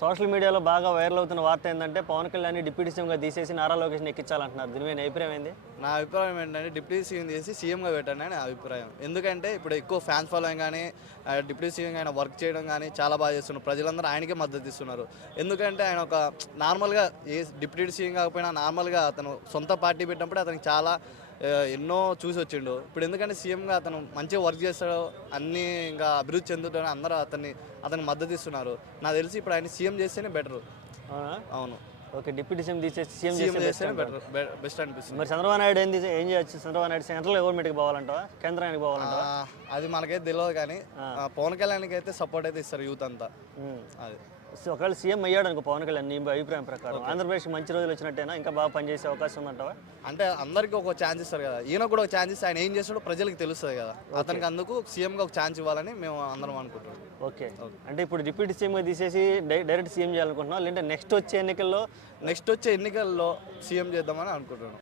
Social మీడియాలో బాగా viral అవుతున్న వార్త ఏంటంటే పవన్ కళ్యాణ్ డిప్యూటీ సీఎంగా తీసేసి నారా లోకేష్ని ఎక్కించాలంటున్నారు. దీని మీద అభిప్రాయం ఏంది? నా అభిప్రాయం ఏంటంటే డిప్యూటీ సీఎం చేసి సీఎంగా పెట్టండి అని నా అభిప్రాయం. ఎందుకంటే ఇప్పుడు ఎక్కువ ఫ్యాన్స్ ఫాలోయింగ్ కానీ డిప్యూటీ సీఎంగా ఆయన వర్క్ చేయడం కానీ చాలా బాగా చేస్తున్నారు. ప్రజలందరూ ఆయనకే మద్దతు ఇస్తున్నారు. ఎందుకంటే ఆయన ఒక నార్మల్గా ఏ డిప్యూటీ సీఎం కాకపోయినా నార్మల్గా అతను సొంత పార్టీ పెట్టినప్పుడు అతనికి చాలా ఎన్నో చూసి వచ్చిండు. ఇప్పుడు ఎందుకంటే సీఎంగా అతను మంచిగా వర్క్ చేస్తాడు, అన్నీ ఇంకా అభివృద్ధి చెందుతాడు, అందరూ అతనికి మద్దతు ఇస్తున్నారు. నాకు తెలిసి ఇప్పుడు ఆయన సీఎం చేస్తేనే బెటర్. అవును. ఓకే, డిప్యూటీ సీఎం తీసేసి సీఎం చేస్తేనే బెస్ట్ అనిపిస్తుంది. మరి చంద్రబాబు నాయుడు ఏం చేయొచ్చు? చంద్రబాబు నాయుడు సెంట్రల్ గవర్నమెంట్కి పోవాలంటావా, కేంద్రానికి పోవాలంటావా? అది మనకైతే తెలియదు, కానీ పవన్ కళ్యాణ్కి అయితే సపోర్ట్ అయితే ఇస్తారు యూత్ అంతా. అది ఒకవేళ సీఎం అయ్యాడు అనుకో పవన్ కళ్యాణ్, నీ అభిప్రాయం ప్రకారం ఆంధ్రప్రదేశ్కి మంచి రోజులు వచ్చినట్టేనా? ఇంకా బాగా పనిచేసే అవకాశం ఉందంటావా? అంటే అందరికీ ఒక ఛాన్స్ ఇస్తారు కదా, ఈయన కూడా ఒక ఛాన్స్ ఇస్తే ఆయన ఏం చేస్తాడో ప్రజలకు తెలుస్తుంది కదా, అతనికి అందుకు సీఎంగా ఒక ఛాన్స్ ఇవ్వాలని మేము అందరం అనుకుంటున్నాం. ఓకే, అంటే ఇప్పుడు డిప్యూటీ సీఎంగా తీసేసి డైరెక్ట్ సీఎం చేయాలనుకుంటున్నాం, లేదంటే నెక్స్ట్ వచ్చే ఎన్నికల్లో సీఎం చేద్దామని అనుకుంటున్నాం.